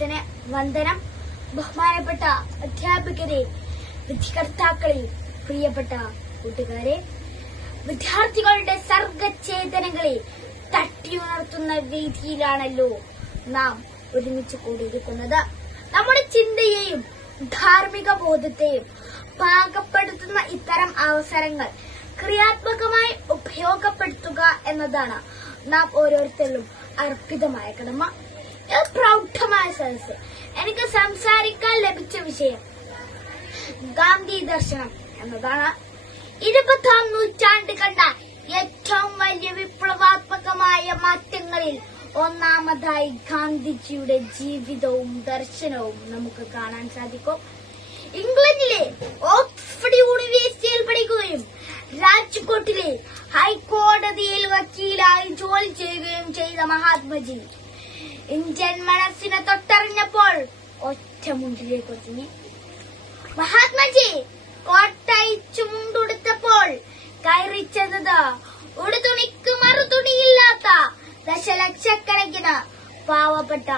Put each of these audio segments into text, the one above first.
വന്ദനം. ബഹുമാനപ്പെട്ട അധ്യാപകരെ, വിധികർത്താക്കളെ, പ്രിയപ്പെട്ട കൂട്ടുകാരെ, വിദ്യാർത്ഥികളുടെ സർഗചേതനകളെ തട്ടിയുണർത്തുന്ന വേദിയിലാണല്ലോ നാം ഒരുമിച്ച് കൂടിയിരിക്കുന്നത്. നമ്മുടെ ചിന്തയെയും ധാർമ്മിക ബോധത്തെയും പാകപ്പെടുത്തുന്ന ഇത്തരം അവസരങ്ങൾ ക്രിയാത്മകമായി ഉപയോഗപ്പെടുത്തുക എന്നതാണ് നാം ഓരോരുത്തരിലും അർപ്പിതമായ കടമ. പ്രൗഢമായ സദസ്സ് എനിക്ക് സംസാരിക്കാൻ ലഭിച്ച വിഷയം ഗാന്ധി ദർശനം എന്നതാണ്. 20ാം നൂറ്റാണ്ട് കണ്ട ഏറ്റവും വലിയ വിപ്ലവാത്മകമായ മാറ്റങ്ങളിൽ ഒന്നാമതായി ഗാന്ധിജിയുടെ ജീവിതവും ദർശനവും നമുക്ക് കാണാൻ സാധിക്കും. ഇംഗ്ലണ്ടിലെ ഓക്സ്ഫോർഡ് യൂണിവേഴ്സിറ്റിയിൽ പഠിക്കുകയും രാജ്കോട്ടിലെ ഹൈക്കോടതിയിൽ വക്കീലായി ജോലി ചെയ്യുകയും ചെയ്ത മഹാത്മജി ഇന്ത്യൻ മനസ്സിനെ തൊട്ടറിഞ്ഞപ്പോൾ ഒറ്റമുണ്ടിലേക്ക് ഒതുങ്ങി. മഹാത്മജി കോട്ടയിച്ചു മുണ്ടുടുത്തപ്പോൾ കയറിച്ചത് ഉടുതുണിക്ക് മറുതുണിയില്ലാത്ത ദശലക്ഷക്കണക്കിന് പാവപ്പെട്ട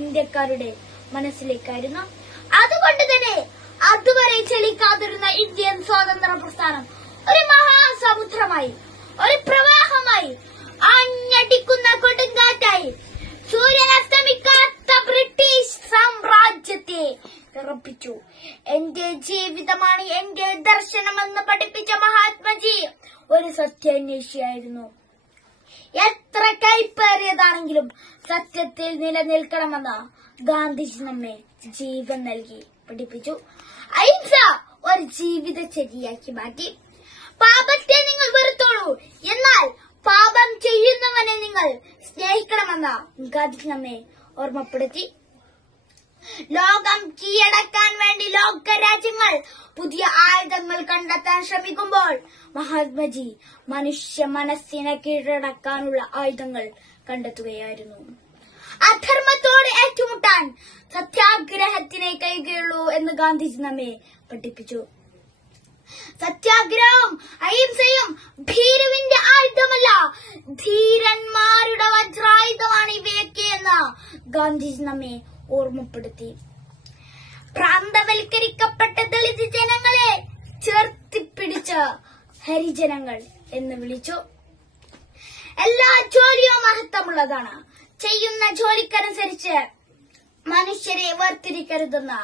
ഇന്ത്യക്കാരുടെ മനസ്സിലേക്കായിരുന്നു. അതുകൊണ്ട് തന്നെ അതുവരെ ചലിക്കാതിരുന്ന ഇന്ത്യൻ സ്വാതന്ത്ര്യ പ്രസ്ഥാനം ഒരു മഹാസമുദ്രമായി, ഒരു പ്രവാഹമായി, ആഞ്ഞടിക്കുന്ന കൊടുങ്കാറ്റായി സൂര്യനസ്തമിക്കാത്ത ബ്രിട്ടീഷ് സാമ്രാജ്യത്തെ വിറപ്പിച്ചു. എന്റെ ജീവിതമാണ് എന്റെ ദർശനമെന്ന് പഠിപ്പിച്ച മഹാത്മജി ഒരു സത്യാന്വേഷിയായിരുന്നു. എത്ര കൈപ്പേറിയതാണെങ്കിലും സത്യത്തിൽ നിലനിൽക്കണമെന്ന് ഗാന്ധിജി നമ്മെ ജീവൻ നൽകി പഠിപ്പിച്ചു. അഹിംസ ഒരു ജീവിതചര്യയാക്കി മാറ്റി. പാപത്തെ നിങ്ങൾ വെറുത്തോളൂ, എന്നാൽ പാപം ചെയ്യുന്നവനെ നിങ്ങൾ സ്നേഹിക്കണമെന്ന് ഗാന്ധിജി നമ്മെ ഓർമ്മപ്പെടുത്തി. ലോകം കീഴടക്കാൻ വേണ്ടി ലോകരാജ്യങ്ങൾ പുതിയ ആയുധങ്ങൾ കണ്ടെത്താൻ ശ്രമിക്കുമ്പോൾ മഹാത്മജി മനുഷ്യ മനസ്സിനെ കീഴടക്കാനുള്ള ആയുധങ്ങൾ കണ്ടെത്തുകയായിരുന്നു. അധർമ്മത്തോട് ഏറ്റുമുട്ടാൻ സത്യാഗ്രഹത്തിനെ കഴിയുകയുള്ളൂ എന്ന് ഗാന്ധിജി നമ്മെ പഠിപ്പിച്ചു. സത്യാഗ്രഹവും അഹിംസയും ഭീരുവിന്റെ ആയുധമല്ല, ധീരന്മാരുടെ വജ്രായുധമാണ് ഇവയൊക്കെ എന്ന് ഗാന്ധിജി നമ്മെ ഓർമ്മപ്പെടുത്തി. പ്രാന്തവൽക്കരിക്കപ്പെട്ട ദളിത് ജനങ്ങളെ ചേർത്തിപ്പിടിച്ച് ഹരിജനങ്ങൾ എന്ന് വിളിച്ചു. എല്ലാ ജോലിയും മഹത്വമുള്ളതാണ്. ചെയ്യുന്ന ജോലിക്കനുസരിച്ച് മനുഷ്യരെ വേർതിരിക്കരുതെന്ന്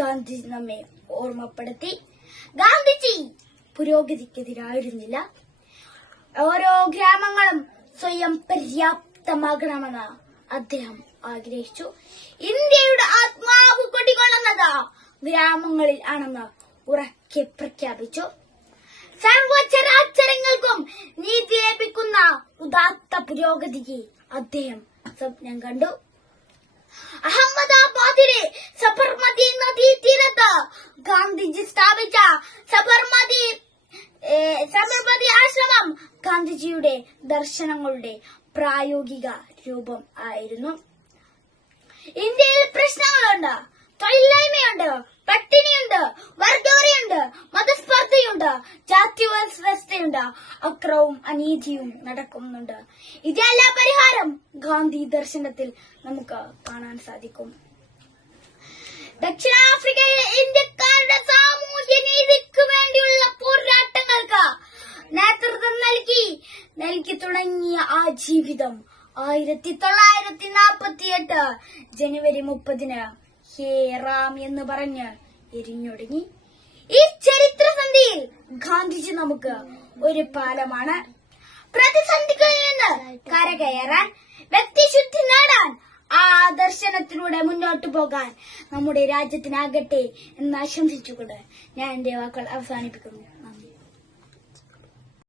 ഗാന്ധിജി നമ്മെ ഓർമ്മപ്പെടുത്തി. ഗാന്ധിജി പുരോഗതിക്കെതിരായിരുന്നില്ല. ഓരോ ഗ്രാമങ്ങളും സ്വയം പര്യാപ്തമാകണമെന്ന് അദ്ദേഹം ആഗ്രഹിച്ചു. ഇന്ത്യയുടെ ആത്മാവ് കൊടികൊള്ളുന്നത് ഗ്രാമങ്ങളിൽ ആണെന്ന് ഉറക്കെ പ്രഖ്യാപിച്ചു. സർവചരാചരങ്ങൾക്കും നീതി ലഭിക്കുന്ന ഉദാത്ത പുരോഗതിക്ക് അദ്ദേഹം സ്വപ്നം കണ്ടു. അഹമ്മദാബാദിലെ സബർമതി നദീതീരത്ത് ഗാന്ധിജി സ്ഥാപിച്ച സബർമതി ആശ്രമം ഗാന്ധിജിയുടെ ദർശനങ്ങളുടെ പ്രായോഗിക രൂപം ആയിരുന്നു. ഇന്ത്യയിൽ പ്രശ്നങ്ങളുണ്ട്, തൊഴിലില്ലായ്മയുണ്ട്, പട്ടിണിയുണ്ട്, വർഗവെറിയുണ്ട്, മതസ്പർദ്ധയുണ്ട്, ജാതി വ്യവസ്ഥയുണ്ട്, അക്രമവും അനീതിയും നടക്കുന്നുണ്ട്. ഇതെല്ലാം പരിഹാരം ഗാന്ധി ദർശനത്തിൽ നമുക്ക് കാണാൻ സാധിക്കും. ദക്ഷിണാഫ്രിക്കയിലെ ഇന്ത്യക്കാരുടെ സാമൂഹ്യ നീതിക്ക് വേണ്ടിയുള്ള പോരാട്ടങ്ങൾക്ക് നേതൃത്വം നൽകി തുടങ്ങിയ ആ ജീവിതം 1948 ജനുവരി 30 ഹേ റാം എന്ന് പറഞ്ഞ് എരിഞ്ഞൊടുങ്ങി. ഈ ചരിത്രസന്ധിയിൽ ഗാന്ധിജി നമുക്ക് ഒരു പാലമാണ്. പ്രതിസന്ധികളിൽ നിന്ന് കരകയറാൻ, വ്യക്തിശുദ്ധി നേടാൻ, ആ ദർശനത്തിലൂടെ മുന്നോട്ടു പോകാൻ നമ്മുടെ രാജ്യത്തിനാകട്ടെ എന്ന് ആശംസിച്ചുകൊണ്ട് ഞാൻ എന്റെ വാക്കുകൾ അവസാനിപ്പിക്കുന്നു. നന്ദി.